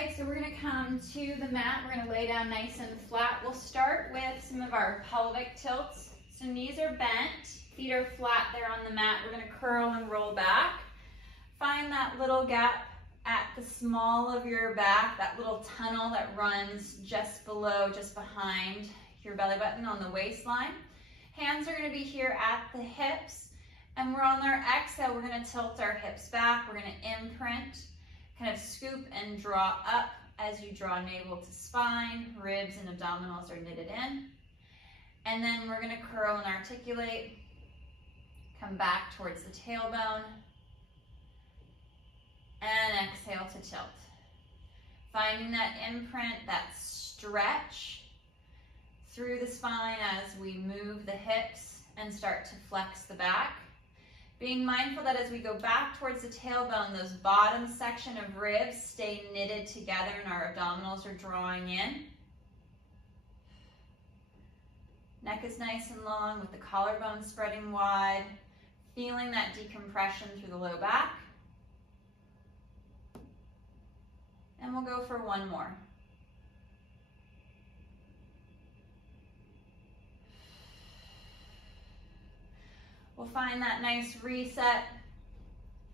right, so we're going to come to the mat. We're going to lay down nice and flat. We'll start with some of our pelvic tilts. So knees are bent, feet are flat there on the mat. We're going to curl and roll back. Find that little gap at the small of your back, that little tunnel that runs just below, just behind your belly button on the waistline. Hands are going to be here at the hips, and we're on our exhale. We're going to tilt our hips back. We're going to imprint, kind of scoop and draw up as you draw navel to spine. Ribs and abdominals are knitted in. And then we're going to curl and articulate. Come back towards the tailbone. And exhale to tilt. Finding that imprint, that stretch through the spine as we move the hips and start to flex the back. Being mindful that as we go back towards the tailbone, those bottom section of ribs stay knitted together and our abdominals are drawing in. Neck is nice and long with the collarbone spreading wide. Feeling that decompression through the low back. And we'll go for one more. We'll find that nice reset,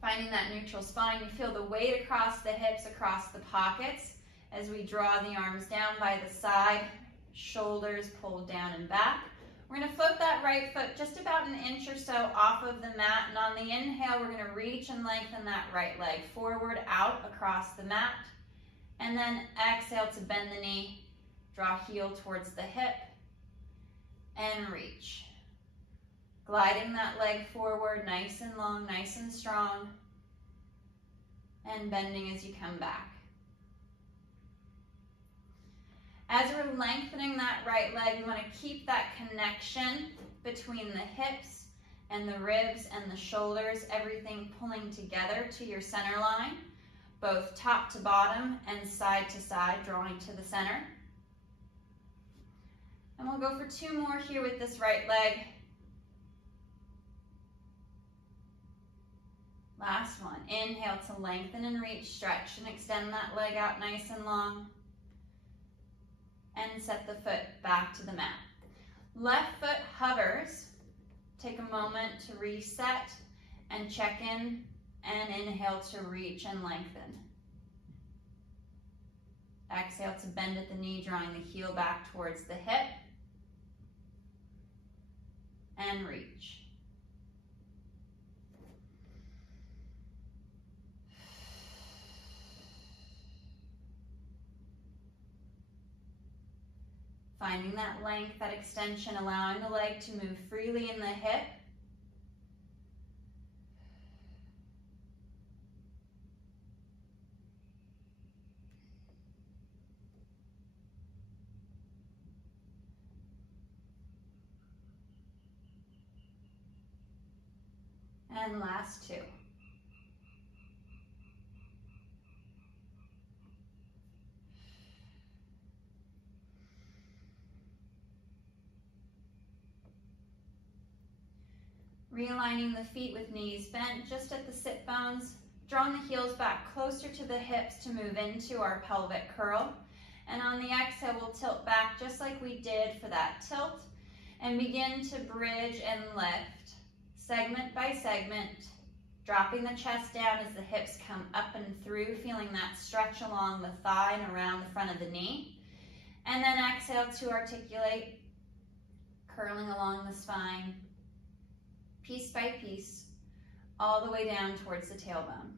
finding that neutral spine. You feel the weight across the hips, across the pockets as we draw the arms down by the side, shoulders pulled down and back. We're going to float that right foot just about an inch or so off of the mat, and on the inhale, we're going to reach and lengthen that right leg forward, out across the mat, and then exhale to bend the knee, draw heel towards the hip, and reach. Gliding that leg forward, nice and long, nice and strong, and bending as you come back. As we're lengthening that right leg, we want to keep that connection between the hips and the ribs and the shoulders, everything pulling together to your center line, both top to bottom and side to side, drawing to the center. And we'll go for two more here with this right leg. Last one. Inhale to lengthen and reach, stretch and extend that leg out nice and long. And set the foot back to the mat. Left foot hovers. Take a moment to reset and check in, and inhale to reach and lengthen. Exhale to bend at the knee, drawing the heel back towards the hip. And reach. Finding that length, that extension, allowing the leg to move freely in the hip. And last two. Realigning the feet with knees bent just at the sit bones, drawing the heels back closer to the hips to move into our pelvic curl. And on the exhale, we'll tilt back just like we did for that tilt and begin to bridge and lift, segment by segment, dropping the chest down as the hips come up and through, feeling that stretch along the thigh and around the front of the knee. And then exhale to articulate, curling along the spine, piece by piece, all the way down towards the tailbone.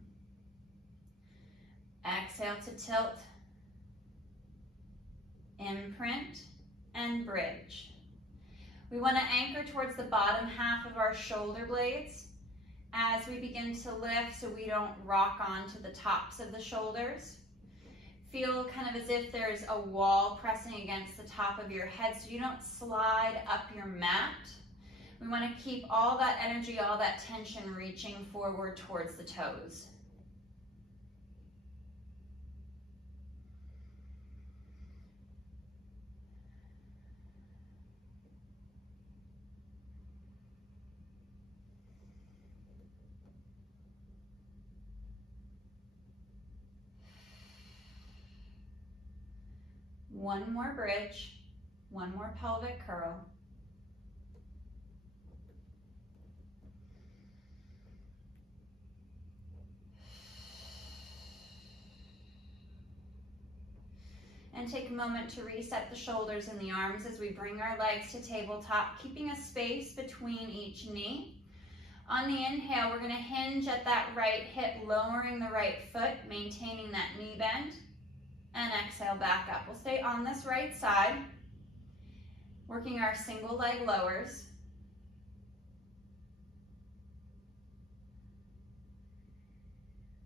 Exhale to tilt, imprint, and bridge. We want to anchor towards the bottom half of our shoulder blades as we begin to lift so we don't rock onto the tops of the shoulders. Feel kind of as if there's a wall pressing against the top of your head so you don't slide up your mat. We want to keep all that energy, all that tension reaching forward towards the toes. One more bridge, one more pelvic curl. And take a moment to reset the shoulders and the arms as we bring our legs to tabletop, keeping a space between each knee. On the inhale, we're going to hinge at that right hip, lowering the right foot, maintaining that knee bend. And exhale, back up. We'll stay on this right side, working our single leg lowers.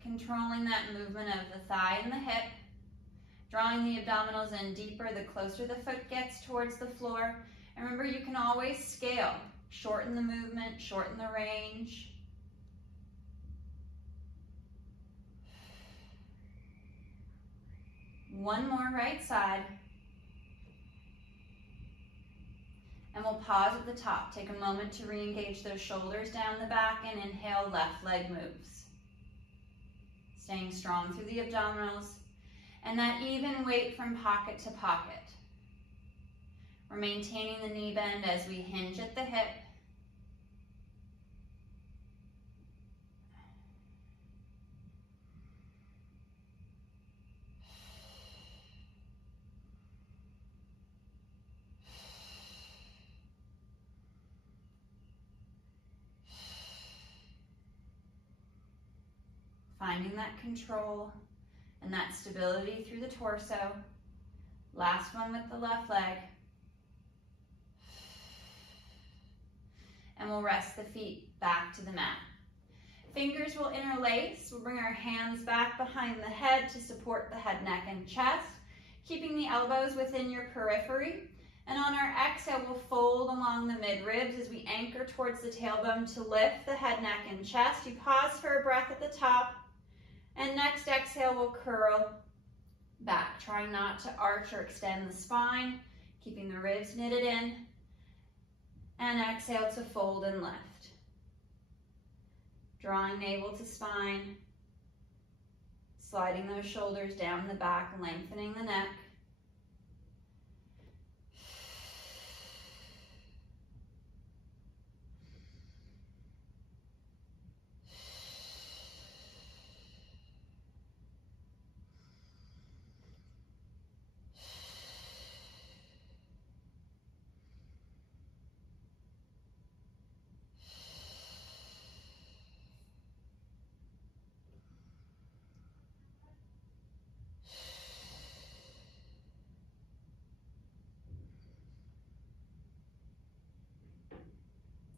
Controlling that movement of the thigh and the hip. Drawing the abdominals in deeper the closer the foot gets towards the floor. And remember, you can always scale. Shorten the movement, shorten the range. One more right side. And we'll pause at the top. Take a moment to re-engage those shoulders down the back and inhale, left leg moves. Staying strong through the abdominals. And that even weight from pocket to pocket. We're maintaining the knee bend as we hinge at the hip. Finding that control and that stability through the torso. Last one with the left leg. And we'll rest the feet back to the mat. Fingers will interlace. We'll bring our hands back behind the head to support the head, neck, and chest, keeping the elbows within your periphery. And on our exhale, we'll fold along the mid-ribs as we anchor towards the tailbone to lift the head, neck, and chest. You pause for a breath at the top. And next exhale, we'll curl back, trying not to arch or extend the spine, keeping the ribs knitted in. And exhale to fold and lift. Drawing navel to spine, sliding those shoulders down the back, lengthening the neck.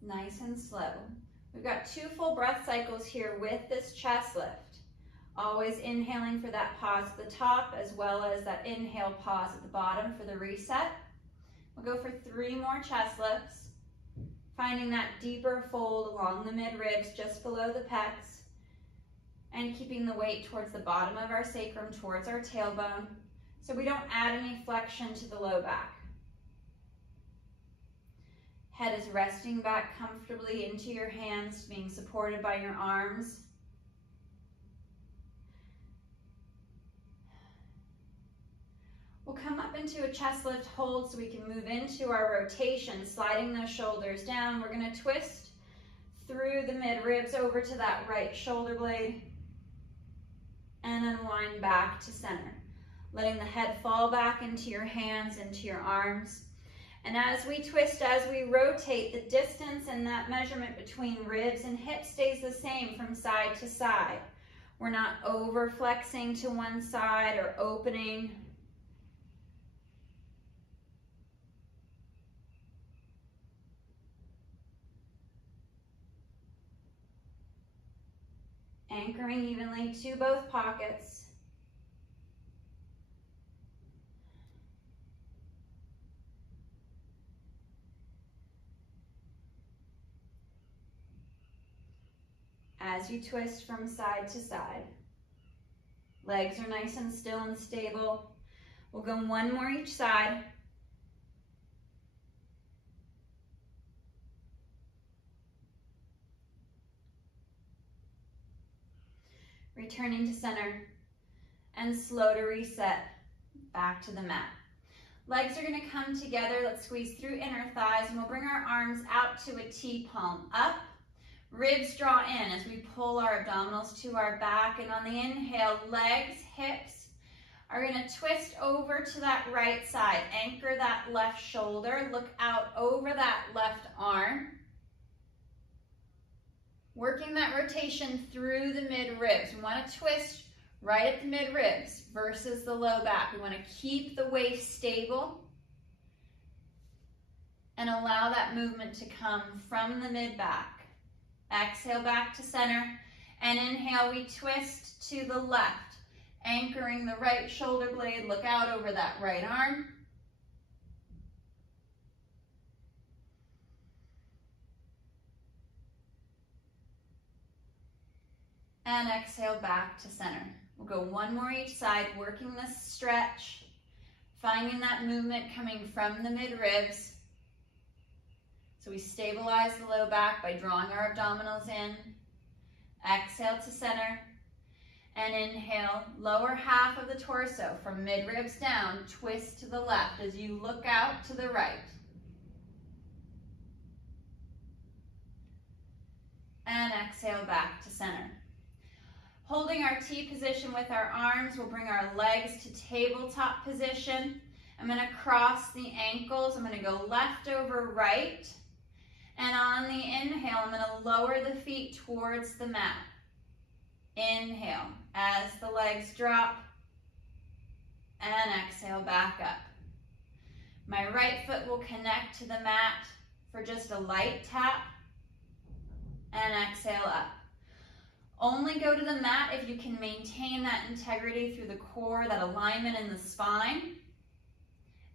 Nice and slow. We've got 2 full breath cycles here with this chest lift. Always inhaling for that pause at the top, as well as that inhale pause at the bottom for the reset. We'll go for 3 more chest lifts, finding that deeper fold along the mid-ribs just below the pecs, and keeping the weight towards the bottom of our sacrum, towards our tailbone, so we don't add any flexion to the low back. Head is resting back comfortably into your hands, being supported by your arms. We'll come up into a chest lift hold so we can move into our rotation, sliding those shoulders down. We're going to twist through the mid-ribs over to that right shoulder blade and unwind back to center, letting the head fall back into your hands, into your arms. And as we twist, as we rotate, the distance and that measurement between ribs and hips stays the same from side to side. We're not over flexing to one side or opening. Anchoring evenly to both pockets. As you twist from side to side. Legs are nice and still and stable. We'll go 1 more each side. Returning to center and slow to reset back to the mat. Legs are going to come together. Let's squeeze through inner thighs, and we'll bring our arms out to a T, palm up. Ribs draw in as we pull our abdominals to our back. And on the inhale, legs, hips are going to twist over to that right side. Anchor that left shoulder. Look out over that left arm. Working that rotation through the mid-ribs. We want to twist right at the mid-ribs versus the low back. We want to keep the waist stable and allow that movement to come from the mid-back. Exhale back to center, and inhale, we twist to the left, anchoring the right shoulder blade. Look out over that right arm. And exhale back to center. We'll go one more each side, working this stretch, finding that movement coming from the mid-ribs. So we stabilize the low back by drawing our abdominals in. Exhale to center. And inhale, lower half of the torso from mid-ribs down, twist to the left as you look out to the right. And exhale back to center. Holding our T position with our arms, we'll bring our legs to tabletop position. I'm going to cross the ankles. I'm going to go left over right. And on the inhale, I'm going to lower the feet towards the mat. Inhale as the legs drop. And exhale back up. My right foot will connect to the mat for just a light tap. And exhale up. Only go to the mat if you can maintain that integrity through the core, that alignment in the spine.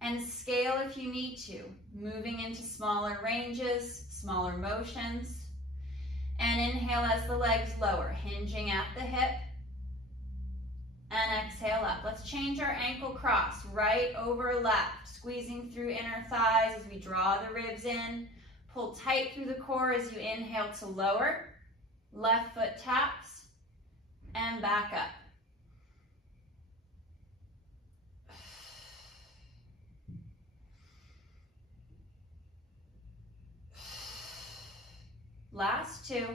And scale if you need to, moving into smaller ranges, smaller motions. And inhale as the legs lower, hinging at the hip. And exhale up. Let's change our ankle cross, right over left, squeezing through inner thighs as we draw the ribs in. Pull tight through the core as you inhale to lower. Left foot taps, and back up. Last two.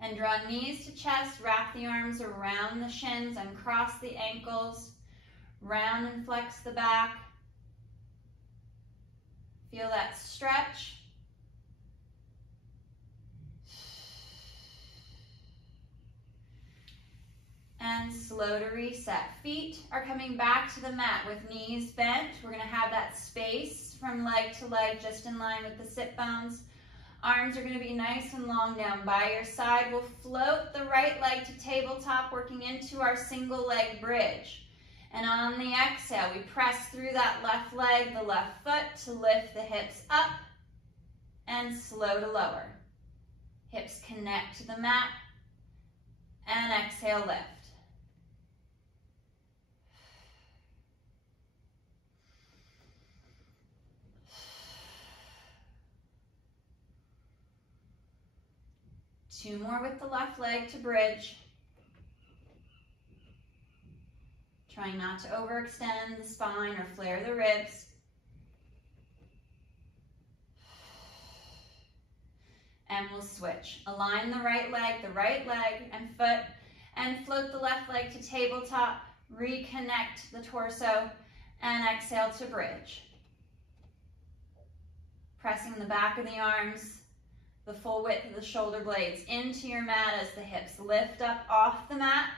And draw knees to chest, wrap the arms around the shins, uncross the ankles, round and flex the back. Feel that stretch. And slow to reset. Feet are coming back to the mat with knees bent. We're going to have that space from leg to leg just in line with the sit bones. Arms are going to be nice and long down by your side. We'll float the right leg to tabletop, working into our single leg bridge. And on the exhale, we press through that left leg, the left foot, to lift the hips up and slow to lower. Hips connect to the mat, and exhale, lift. Two more with the left leg to bridge. Trying not to overextend the spine or flare the ribs. And we'll switch. Align the right leg and foot, and float the left leg to tabletop. Reconnect the torso, and exhale to bridge. Pressing the back of the arms, the full width of the shoulder blades into your mat as the hips lift up off the mat.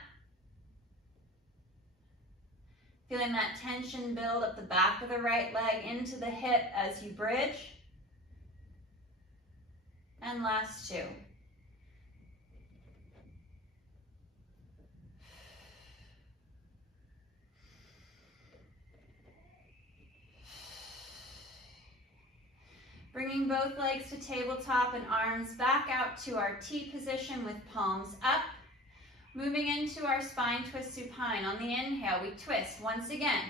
Feeling that tension build up the back of the right leg into the hip as you bridge. And last two. Bringing both legs to tabletop and arms back out to our T position with palms up. Moving into our spine twist supine. On the inhale, we twist once again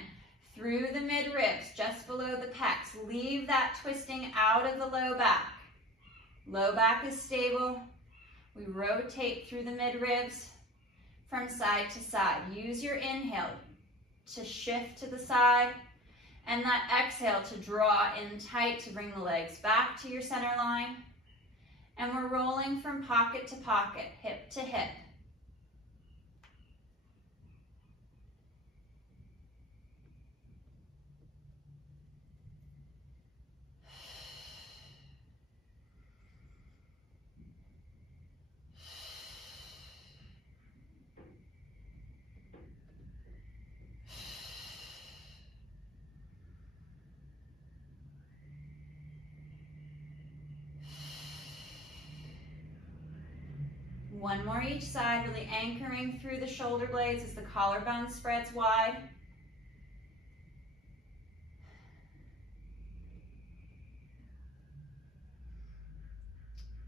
through the mid-ribs, just below the pecs. Leave that twisting out of the low back. Low back is stable. We rotate through the midribs from side to side. Use your inhale to shift to the side, and that exhale to draw in tight to bring the legs back to your center line. And we're rolling from pocket to pocket, hip to hip. One more each side, really anchoring through the shoulder blades as the collarbone spreads wide.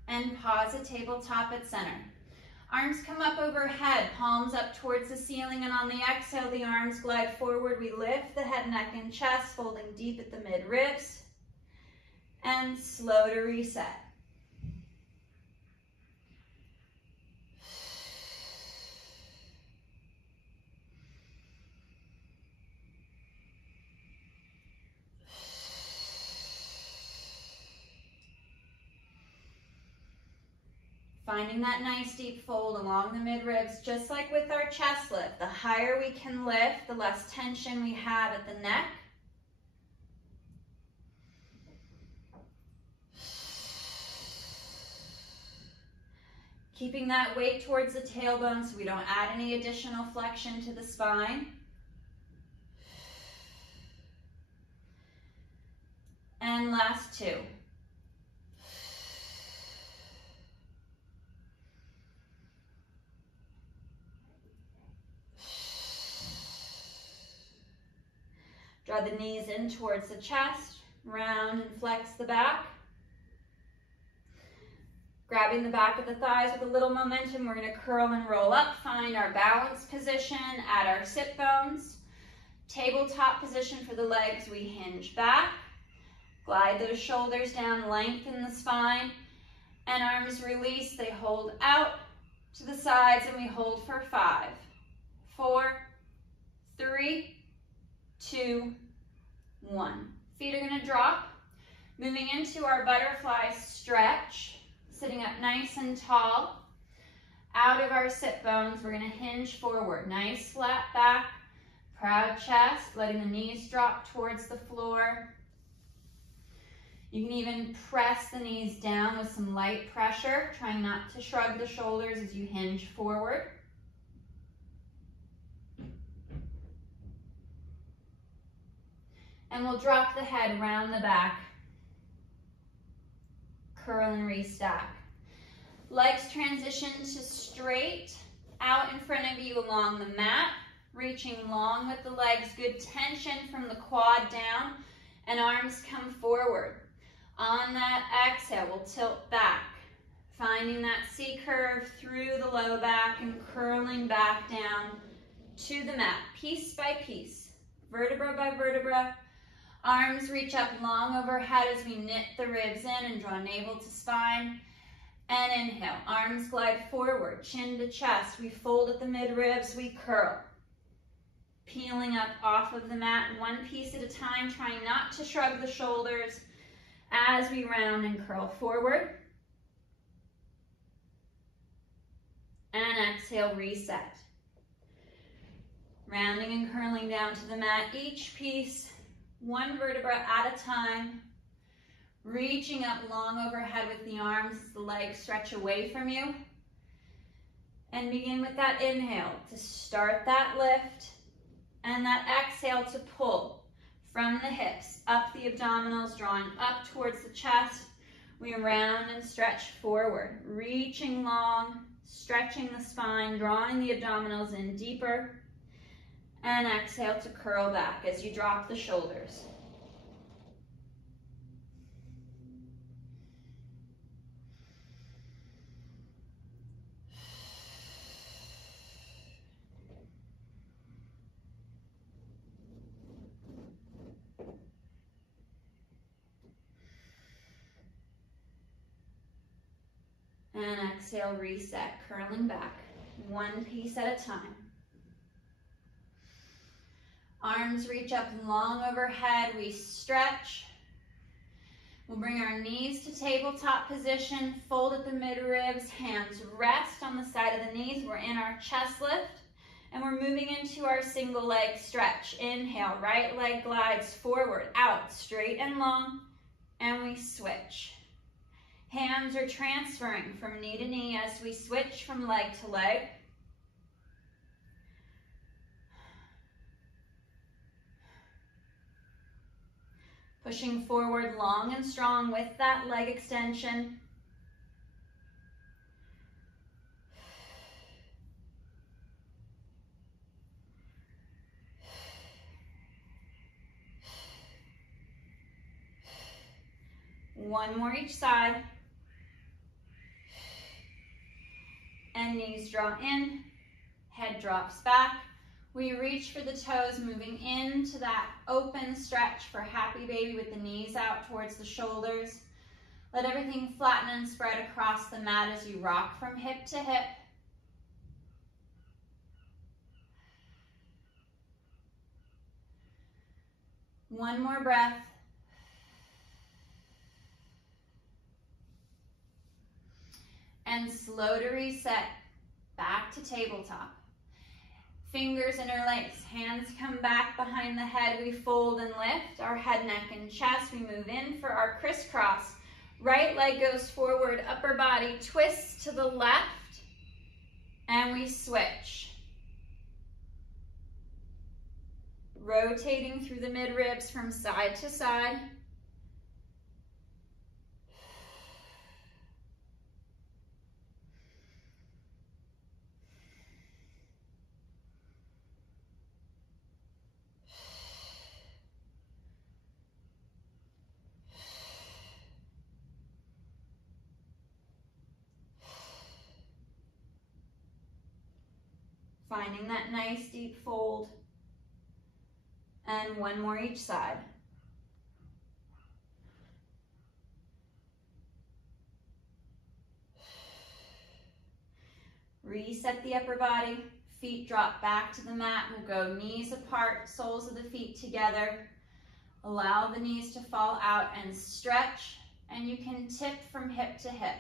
And pause at tabletop at center. Arms come up overhead, palms up towards the ceiling, and on the exhale, the arms glide forward. We lift the head, neck, and chest, folding deep at the mid-ribs, and slow to reset. Finding that nice deep fold along the mid-ribs, just like with our chest lift. The higher we can lift, the less tension we have at the neck. Keeping that weight towards the tailbone so we don't add any additional flexion to the spine. And last two. Draw the knees in towards the chest, round and flex the back. Grabbing the back of the thighs with a little momentum, we're going to curl and roll up, find our balance position at our sit bones. Tabletop position for the legs, we hinge back. Glide those shoulders down, lengthen the spine, and arms release. They hold out to the sides, and we hold for 5, 4, 3, 2, 1. Feet are going to drop. Moving into our butterfly stretch, sitting up nice and tall. Out of our sit bones, we're going to hinge forward. Nice flat back, proud chest, letting the knees drop towards the floor. You can even press the knees down with some light pressure, trying not to shrug the shoulders as you hinge forward. And we'll drop the head round the back. Curl and restack. Legs transition to straight out in front of you along the mat, reaching long with the legs, good tension from the quad down, and arms come forward. On that exhale, we'll tilt back, finding that C curve through the low back and curling back down to the mat, piece by piece, vertebra by vertebra. Arms reach up long overhead as we knit the ribs in and draw navel to spine. And inhale, arms glide forward, chin to chest. We fold at the mid-ribs, we curl. Peeling up off of the mat, one piece at a time, trying not to shrug the shoulders as we round and curl forward. And exhale, reset. Rounding and curling down to the mat, each piece one vertebra at a time, reaching up long overhead with the arms as the legs stretch away from you. And begin with that inhale to start that lift, and that exhale to pull from the hips, up the abdominals, drawing up towards the chest. We round and stretch forward, reaching long, stretching the spine, drawing the abdominals in deeper. And exhale to curl back as you drop the shoulders. And exhale, reset, curling back, one piece at a time. Arms reach up long overhead, we stretch. We'll bring our knees to tabletop position, fold at the midribs, hands rest on the side of the knees. We're in our chest lift, and we're moving into our single leg stretch. Inhale, right leg glides forward, out, straight and long, and we switch. Hands are transferring from knee to knee as we switch from leg to leg. Pushing forward long and strong with that leg extension. One more each side. And knees draw in, head drops back. We reach for the toes, moving into that open stretch for happy baby with the knees out towards the shoulders. Let everything flatten and spread across the mat as you rock from hip to hip. One more breath. And slow to reset, back to tabletop. Fingers interlace, hands come back behind the head. We fold and lift our head, neck, and chest. We move in for our crisscross. Right leg goes forward, upper body twists to the left, and we switch. Rotating through the midribs from side to side. Finding that nice deep fold. And one more each side. Reset the upper body. Feet drop back to the mat. We'll go knees apart, soles of the feet together. Allow the knees to fall out and stretch. And you can tip from hip to hip.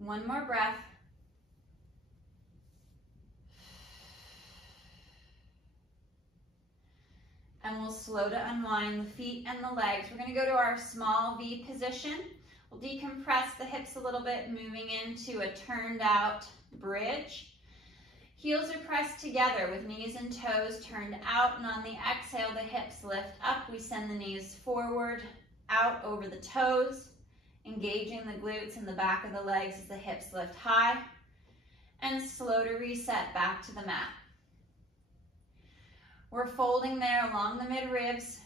One more breath. And we'll slow to unwind the feet and the legs. We're going to go to our small V position. We'll decompress the hips a little bit, moving into a turned out bridge. Heels are pressed together with knees and toes turned out, and on the exhale, the hips lift up. We send the knees forward, out over the toes, engaging the glutes and the back of the legs as the hips lift high, and slow to reset back to the mat. We're folding there along the midribs,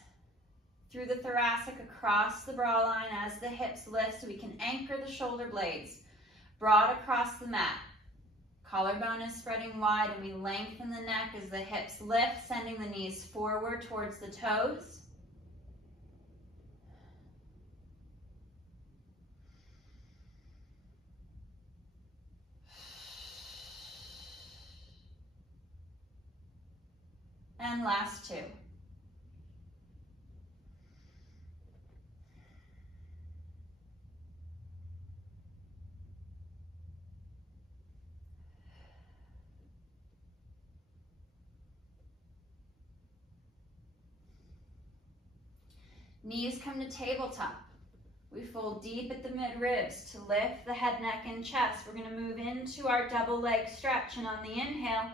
through the thoracic, across the bra line as the hips lift so we can anchor the shoulder blades, broad across the mat. Collarbone is spreading wide and we lengthen the neck as the hips lift, sending the knees forward towards the toes. And last two. Knees come to tabletop. We fold deep at the midribs to lift the head, neck, and chest. We're going to move into our double leg stretch, and on the inhale,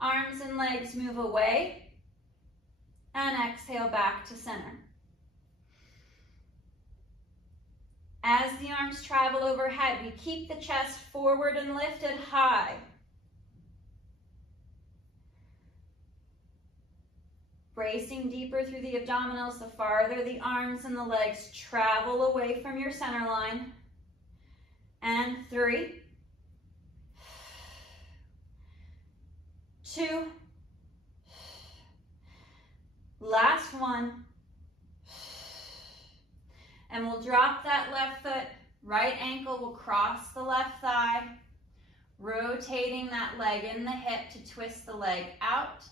arms and legs move away, and exhale back to center. As the arms travel overhead, we keep the chest forward and lifted high. Bracing deeper through the abdominals, the farther the arms and the legs travel away from your center line. And 3, 2, Last one. And we'll drop that left foot. Right ankle will cross the left thigh, rotating that leg in the hip to twist the leg out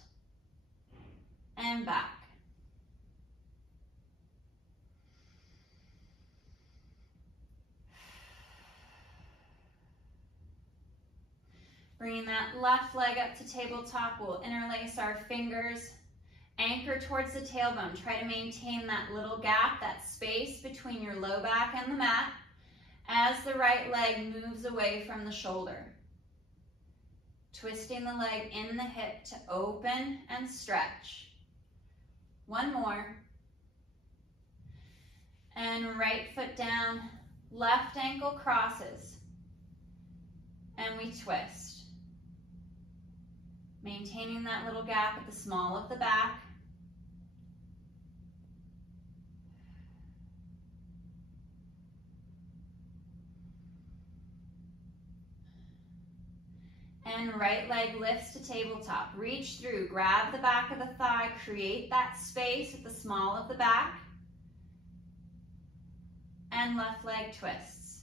and back. Bringing that left leg up to tabletop, we'll interlace our fingers, anchor towards the tailbone. Try to maintain that little gap, that space between your low back and the mat as the right leg moves away from the shoulder. Twisting the leg in the hip to open and stretch. One more. And right foot down, left ankle crosses. And we twist. Maintaining that little gap at the small of the back. And right leg lifts to tabletop. Reach through, grab the back of the thigh, create that space at the small of the back. And left leg twists.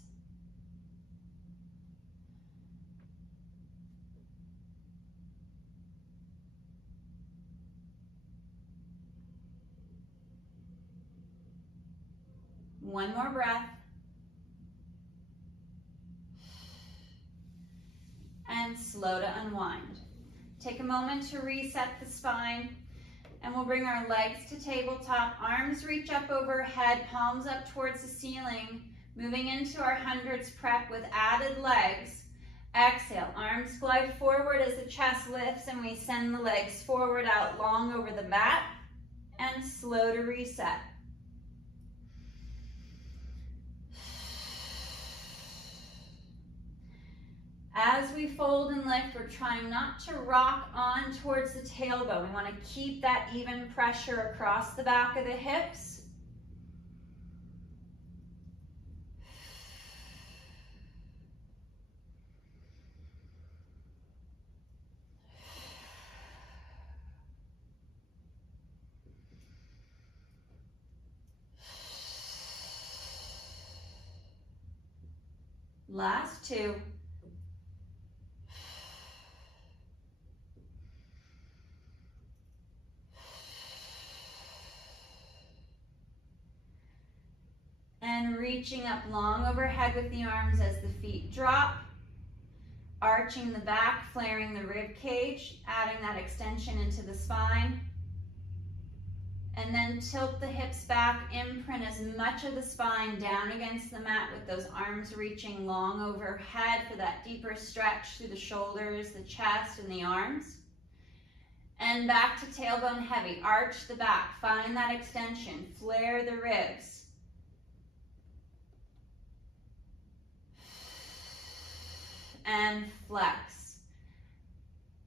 One more breath. And slow to unwind. Take a moment to reset the spine, and we'll bring our legs to tabletop. Arms reach up overhead, palms up towards the ceiling, moving into our hundreds prep with added legs. Exhale, arms glide forward as the chest lifts, and we send the legs forward out long over the mat, and slow to reset. As we fold and lift, we're trying not to rock on towards the tailbone. We want to keep that even pressure across the back of the hips. Last two. And reaching up long overhead with the arms as the feet drop. Arching the back, flaring the rib cage, adding that extension into the spine. And then tilt the hips back, imprint as much of the spine down against the mat with those arms reaching long overhead for that deeper stretch through the shoulders, the chest, and the arms. And back to tailbone heavy. Arch the back, find that extension, flare the ribs. And flex.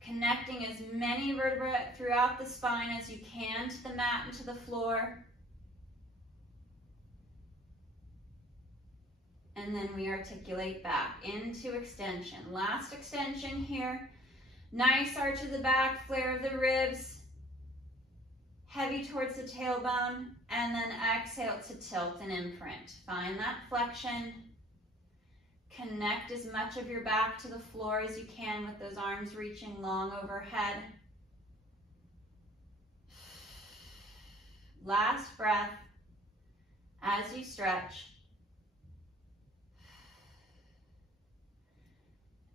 Connecting as many vertebrae throughout the spine as you can to the mat and to the floor. And then we articulate back into extension. Last extension here. Nice arch of the back, flare of the ribs. Heavy towards the tailbone. And then exhale to tilt and imprint. Find that flexion. Connect as much of your back to the floor as you can with those arms reaching long overhead. Last breath as you stretch.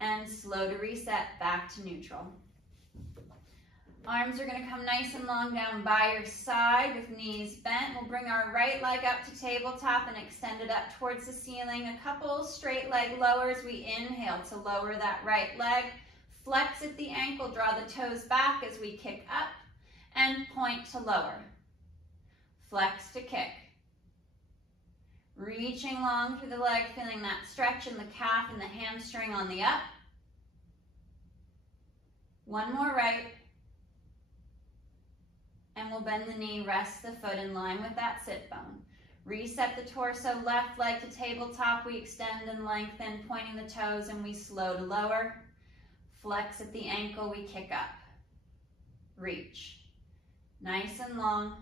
And slow to reset back to neutral. Arms are going to come nice and long down by your side with knees bent. We'll bring our right leg up to tabletop and extend it up towards the ceiling. A couple straight leg lowers. We inhale to lower that right leg. Flex at the ankle, draw the toes back as we kick up and point to lower. Flex to kick. Reaching long through the leg, feeling that stretch in the calf and the hamstring on the up. One more right. And we'll bend the knee, rest the foot in line with that sit bone. Reset the torso, left leg to tabletop. We extend and lengthen, pointing the toes, and we slow to lower. Flex at the ankle, we kick up. Reach. Nice and long.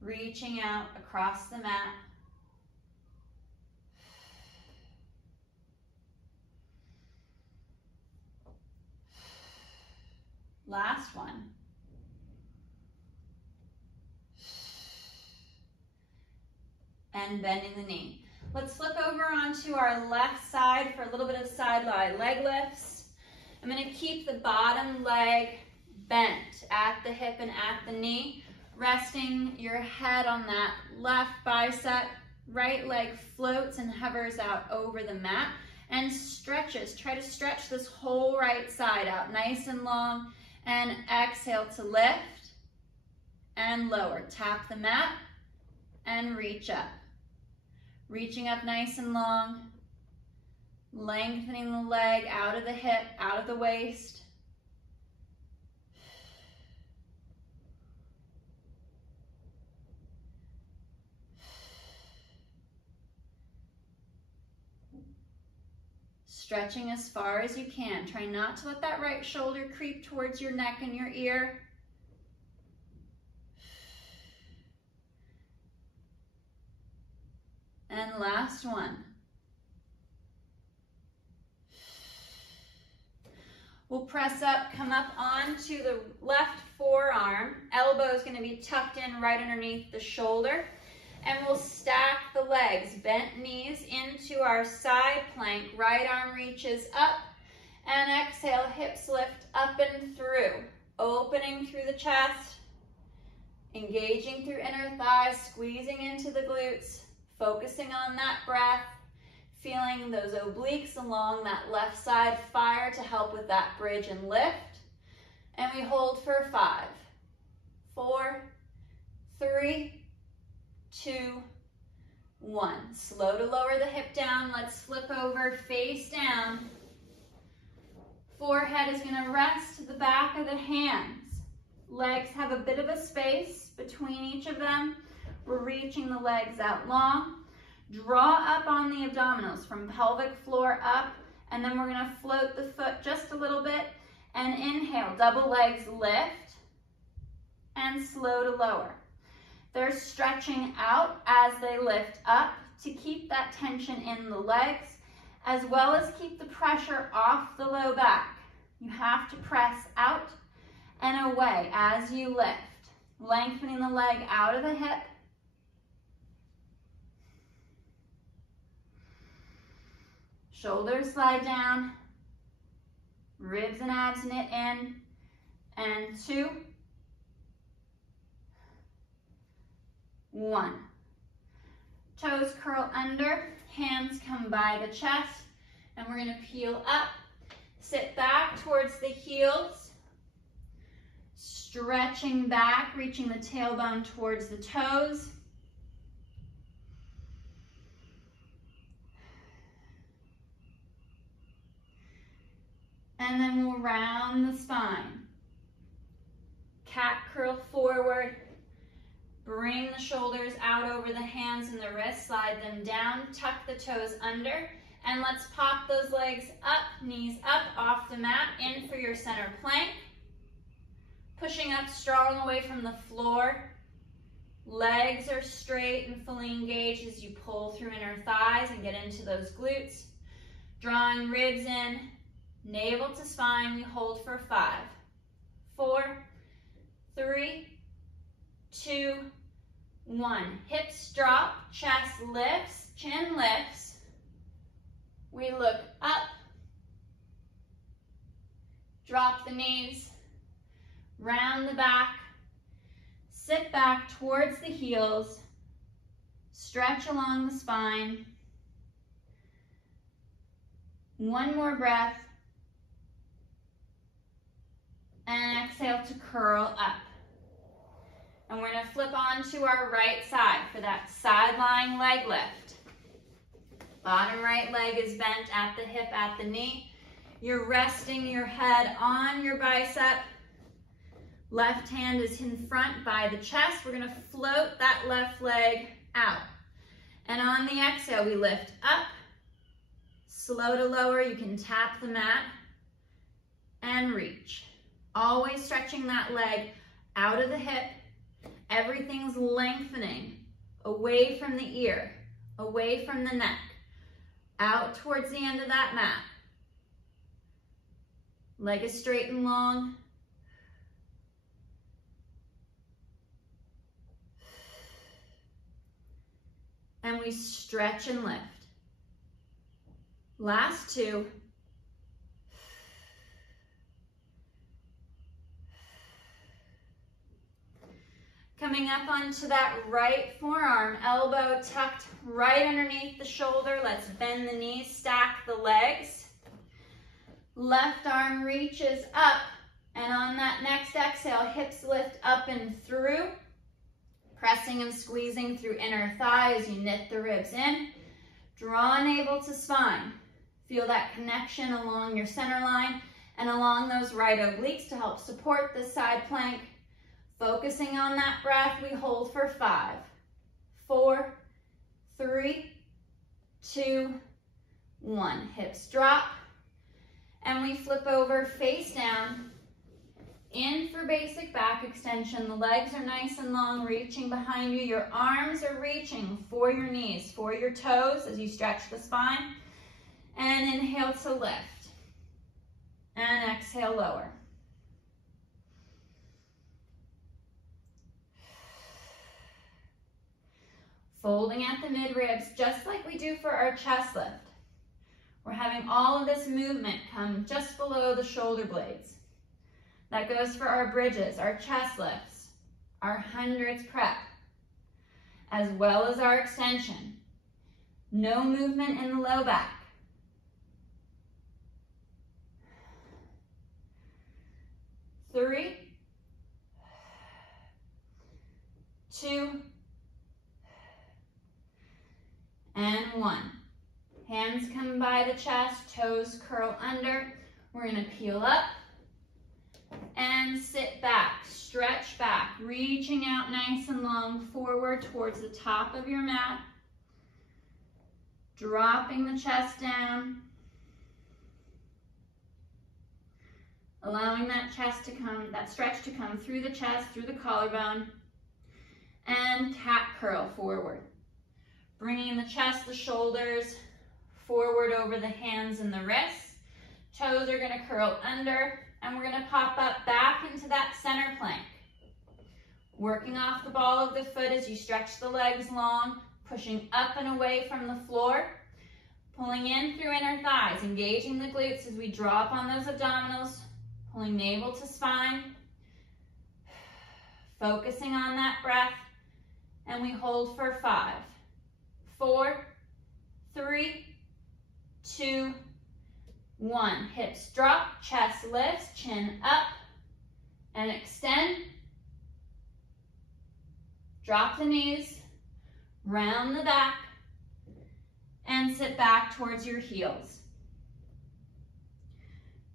Reaching out across the mat. Last one. And bending the knee. Let's flip over onto our left side for a little bit of sideline leg lifts. I'm going to keep the bottom leg bent at the hip and at the knee, resting your head on that left bicep. Right leg floats and hovers out over the mat and stretches. Try to stretch this whole right side out nice and long, and exhale to lift and lower. Tap the mat and reach up. Reaching up nice and long, lengthening the leg out of the hip, out of the waist. Stretching as far as you can. Try not to let that right shoulder creep towards your neck and your ear. And last one. We'll press up, come up onto the left forearm. Elbow is going to be tucked in right underneath the shoulder. And we'll stack the legs, bent knees into our side plank. Right arm reaches up. And exhale, hips lift up and through. Opening through the chest. Engaging through inner thighs, squeezing into the glutes. Focusing on that breath, feeling those obliques along that left side fire to help with that bridge and lift. And we hold for 5, 4, 3, 2, 1. Slow to lower the hip down. Let's flip over, face down. Forehead is going to rest to the back of the hands. Legs have a bit of a space between each of them. We're reaching the legs out long. Draw up on the abdominals from pelvic floor up, and then we're going to float the foot just a little bit and inhale. Double legs lift and slow to lower. They're stretching out as they lift up to keep that tension in the legs, as well as keep the pressure off the low back. You have to press out and away as you lift, lengthening the leg out of the hip. Shoulders slide down, ribs and abs knit in, and 2, 1. Toes curl under, hands come by the chest, and we're going to peel up, sit back towards the heels, stretching back, reaching the tailbone towards the toes. And then we'll round the spine. Cat curl forward. Bring the shoulders out over the hands and the wrists. Slide them down. Tuck the toes under. And let's pop those legs up, knees up off the mat, in for your center plank. Pushing up strong away from the floor. Legs are straight and fully engaged as you pull through inner thighs and get into those glutes. Drawing ribs in. Navel to spine, we hold for 5, 4, 3, 2, 1. Hips drop, chest lifts, chin lifts. We look up, drop the knees, round the back, sit back towards the heels, stretch along the spine. One more breath. And exhale to curl up. And we're going to flip onto our right side for that sideline leg lift. Bottom right leg is bent at the hip, at the knee. You're resting your head on your bicep. Left hand is in front by the chest. We're going to float that left leg out. And on the exhale, we lift up, Slow to lower, you can tap the mat and reach. Always stretching that leg out of the hip. Everything's lengthening away from the ear, away from the neck, out towards the end of that mat. Leg is straight and long. And we stretch and lift. Last two. Coming up onto that right forearm, elbow tucked right underneath the shoulder. Let's bend the knees, stack the legs. Left arm reaches up, and on that next exhale, hips lift up and through. Pressing and squeezing through inner thigh as you knit the ribs in. Draw navel to spine. Feel that connection along your center line and along those right obliques to help support the side plank. Focusing on that breath, we hold for 5, 4, 3, 2, 1. Hips drop, and we flip over face down. In for basic back extension. The legs are nice and long, reaching behind you. Your arms are reaching for your knees, for your toes as you stretch the spine. And inhale to lift. And exhale, lower. Folding at the mid-ribs, just like we do for our chest lift. We're having all of this movement come just below the shoulder blades. That goes for our bridges, our chest lifts, our hundreds prep, as well as our extension. No movement in the low back. 3, 2, and 1. Hands come by the chest, toes curl under. We're going to peel up and sit back, stretch back, reaching out nice and long forward towards the top of your mat. Dropping the chest down. Allowing that stretch to come through the chest, through the collarbone. And cat curl forward. Bringing the chest, the shoulders forward over the hands and the wrists. Toes are going to curl under, and we're going to pop up back into that center plank. Working off the ball of the foot as you stretch the legs long, pushing up and away from the floor. Pulling in through inner thighs, engaging the glutes as we drop on those abdominals. Pulling navel to spine. Focusing on that breath. And we hold for 5, 4, 3, 2, 1. Hips drop, chest lifts, chin up, and extend. Drop the knees, round the back, and sit back towards your heels.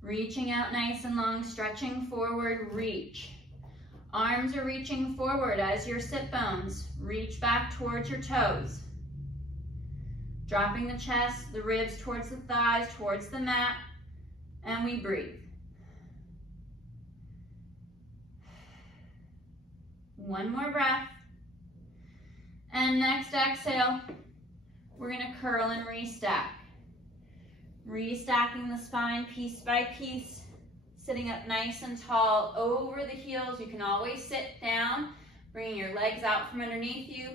Reaching out nice and long, stretching forward, reach. Arms are reaching forward as your sit bones reach back towards your toes. Dropping the chest, the ribs towards the thighs, towards the mat, and we breathe. One more breath. And next exhale, we're going to curl and restack. Restacking the spine piece by piece, sitting up nice and tall over the heels. You can always sit down, bringing your legs out from underneath you.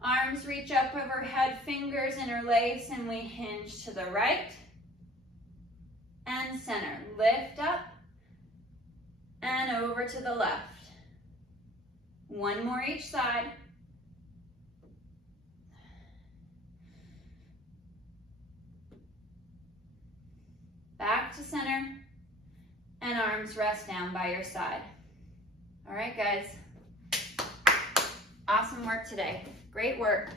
Arms reach up overhead, fingers interlace, and we hinge to the right and center. Lift up and over to the left. One more each side. Back to center, and arms rest down by your side. All right, guys. Awesome work today. Great work.